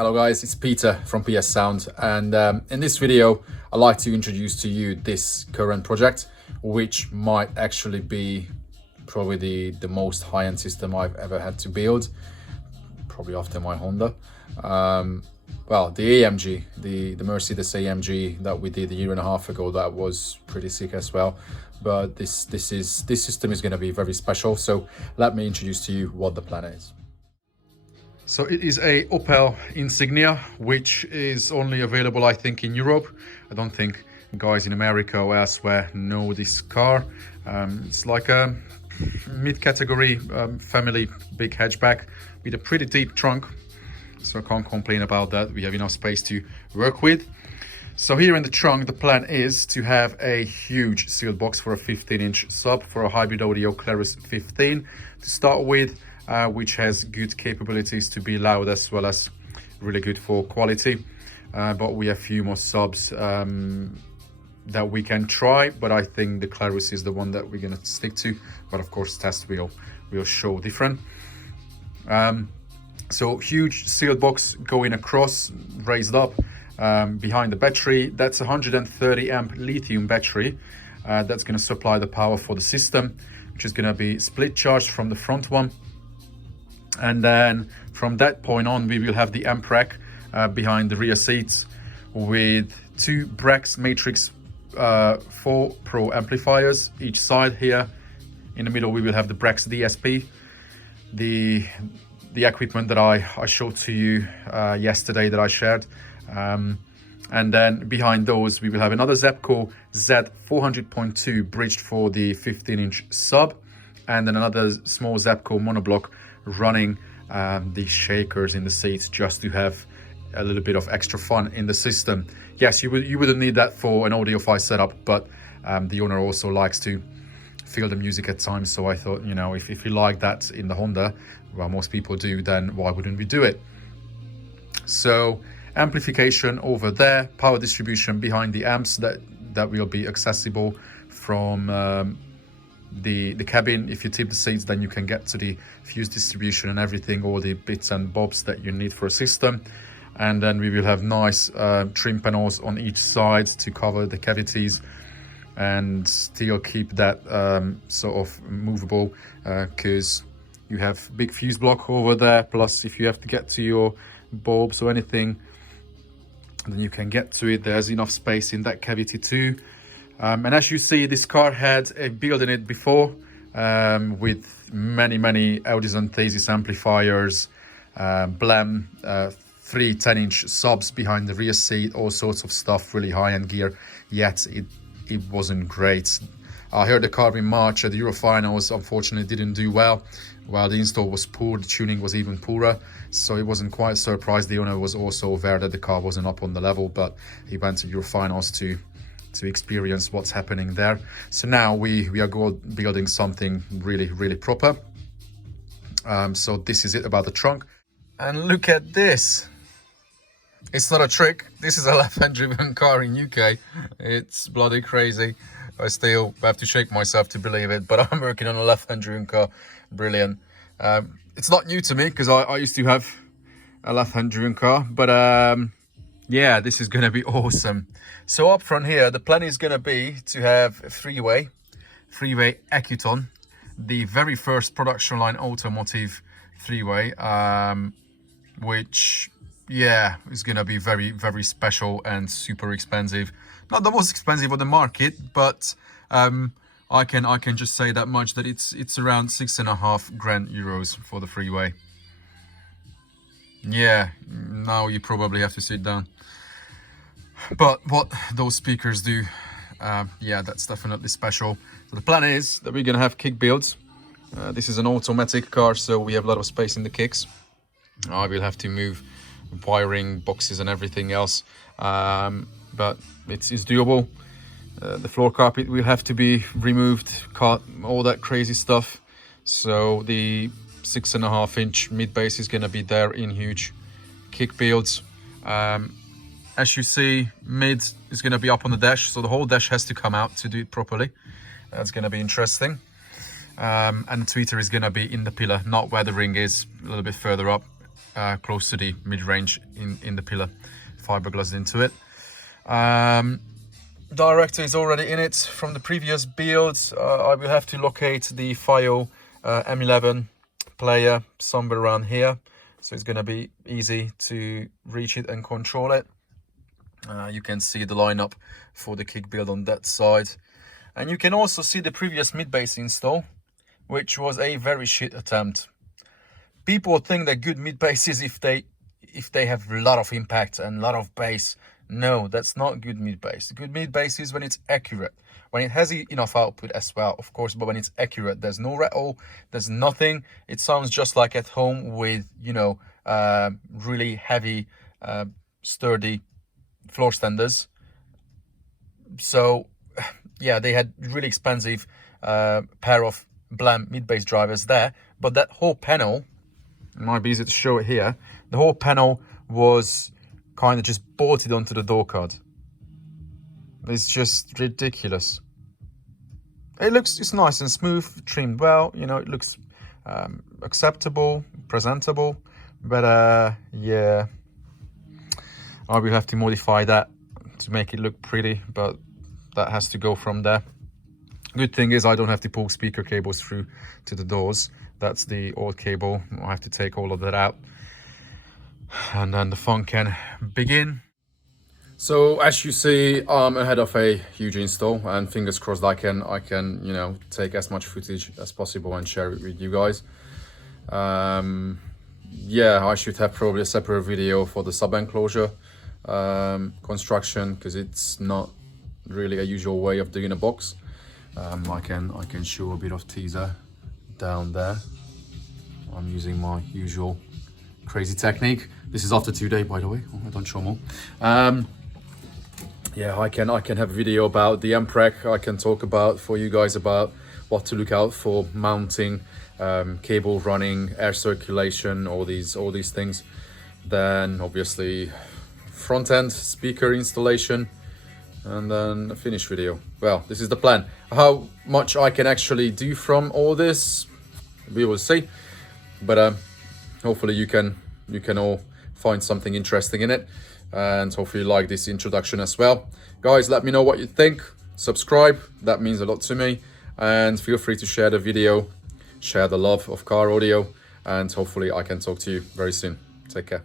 Hello guys, it's Peter from PS Sound, and in this video I'd like to introduce to you this current project, which might actually be probably the most high-end system I've ever had to build, probably after my Honda. Well, the AMG, the Mercedes AMG that we did a year and a half ago, that was pretty sick as well. But this system is going to be very special, so let me introduce to you what the plan is. So it is a Opel Insignia, which is only available, I think, in Europe. I don't think guys in America or elsewhere know this car. It's like a mid-category family big hatchback with a pretty deep trunk. So I can't complain about that. We have enough space to work with. So here in the trunk, the plan is to have a huge sealed box for a 15-inch sub for a hybrid audio Clarus 15 to start with. Which has good capabilities to be loud as well as really good for quality. But we have a few more subs that we can try, but I think the Clarus is the one that we're gonna stick to. But of course, test will show different. So huge sealed box going across, raised up behind the battery. That's a 130 amp lithium battery that's gonna supply the power for the system, which is gonna be split charged from the front one. And then from that point on, we will have the amp rack behind the rear seats with two Brax Matrix 4 Pro amplifiers each side here. In the middle, we will have the Brax DSP, the equipment that I showed to you yesterday that I shared. And then behind those, we will have another Zapco Z400.2 bridged for the 15-inch sub, and then another small Zapco monoblock running the shakers in the seats just to have a little bit of extra fun in the system. Yes, you wouldn't need that for an audiophile setup, but the owner also likes to feel the music at times. So I thought, you know, if you like that in the Honda, well, most people do, then why wouldn't we do it? So amplification over there, power distribution behind the amps that will be accessible from the cabin. If you tip the seats, then you can get to the fuse distribution and everything, all the bits and bobs that you need for a system. And then we will have nice trim panels on each side to cover the cavities and still keep that sort of movable, because you have big fuse block over there. Plus, if you have to get to your bulbs or anything, then you can get to it. There's enough space in that cavity too. And as you see, this car had a build in it before with many Audis and Thesis amplifiers, Blam, 3 10-inch subs behind the rear seat, all sorts of stuff, really high-end gear, yet it wasn't great. I heard the car in March at the Eurofinals, unfortunately didn't do well. While the install was poor, the tuning was even poorer, so it wasn't quite surprised. The owner was also aware that the car wasn't up on the level, but he went to Eurofinals to experience what's happening there. So now we are building something really proper. So this is it about the trunk. And look at this. It's not a trick. This is a left-hand driven car in UK. It's bloody crazy. I still have to shake myself to believe it, but I'm working on a left-hand driven car. Brilliant. It's not new to me because I used to have a left-hand driven car, but yeah, this is going to be awesome. So up front here, the plan is going to be to have a three-way Accuton, the very first production line automotive three-way, which, yeah, is going to be very special and super expensive. Not the most expensive on the market, but I can just say that much, that it's around 6.5 grand euros for the three-way. Yeah, now you probably have to sit down. But what those speakers do, yeah, that's definitely special. So the plan is that we're gonna have kick builds. This is an automatic car, so we have a lot of space in the kicks. I will have to move wiring, boxes and everything else, but it's doable. The floor carpet will have to be removed, cut, all that crazy stuff. So the 6.5-inch mid base is going to be there in huge kick builds. As you see, mid is going to be up on the dash, so the whole dash has to come out to do it properly. That's going to be interesting. And the tweeter is going to be in the pillar, not where the ring is, a little bit further up. close to the mid-range in the pillar, fiberglass into it. Director is already in it from the previous builds. I will have to locate the FIO M11 player somewhere around here, so it's going to be easy to reach it and control it. You can see the lineup for the kick build on that side, and you can also see the previous mid-bass install, which was a very shit attempt. People think that good mid-bass is if they have a lot of impact and a lot of bass. No, that's not good mid-bass. Good mid-bass is when it's accurate, when it has enough output as well, of course, but when it's accurate. There's no rattle, there's nothing. It sounds just like at home with, you know, really heavy, sturdy floor standers. So, yeah, they had really expensive pair of bland mid-bass drivers there, but that whole panel, it might be easy to show it here, the whole panel was kind of just bolted onto the door card. It's just ridiculous. It's nice and smooth, trimmed well, you know, it looks acceptable, presentable, but yeah, I will have to modify that to make it look pretty, but that has to go from there. Good thing is I don't have to pull speaker cables through to the doors. That's the old cable. I have to take all of that out, and then the fun can begin. So as you see, I'm ahead of a huge install, and fingers crossed I can you know, take as much footage as possible and share it with you guys. Yeah, I should have probably a separate video for the sub enclosure construction, because it's not really a usual way of doing a box. I can show a bit of teaser down there. I'm using my usual crazy technique. This is after 2 days, by the way. Oh, I don't show more. Yeah, I can have a video about the MPREC. I can talk about for you guys about what to look out for mounting, cable running, air circulation, all these things. Then obviously front end speaker installation, and then a finish video. Well, this is the plan. How much I can actually do from all this, we will see. But hopefully you can all find something interesting in it, and hopefully you like this introduction as well. Guys, let me know what you think. Subscribe, that means a lot to me, and feel free to share the video, share the love of car audio, and hopefully I can talk to you very soon. Take care.